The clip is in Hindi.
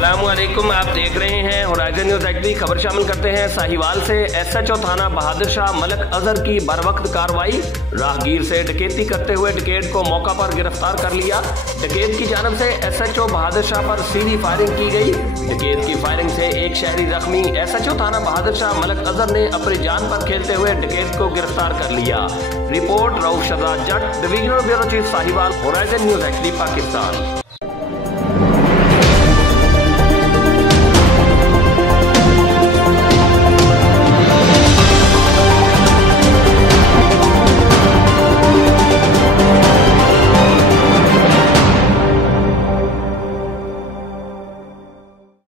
अस्सलामुअलैकुम, आप देख रहे हैं होराइजन न्यूज एचडी। खबर शामिल करते हैं साहिवाल से। एसएचओ थाना बहादुर शाह मलक अजहर की बरवक्त कार्रवाई। राहगीर से डकैती करते हुए डकैत को मौका पर गिरफ्तार कर लिया। डकैत की जानब से एसएचओ बहादुर शाह पर सीधी फायरिंग की गई। डकैत की फायरिंग से एक शहरी जख्मी। एसएचओ थाना बहादुर शाह मलक अजहर ने अपनी जान पर खेलते हुए डकैत को गिरफ्तार कर लिया। रिपोर्ट रऊफ शहजाद जट, divisional bureau chief Sahiwal, horizon news HD, Pakistan.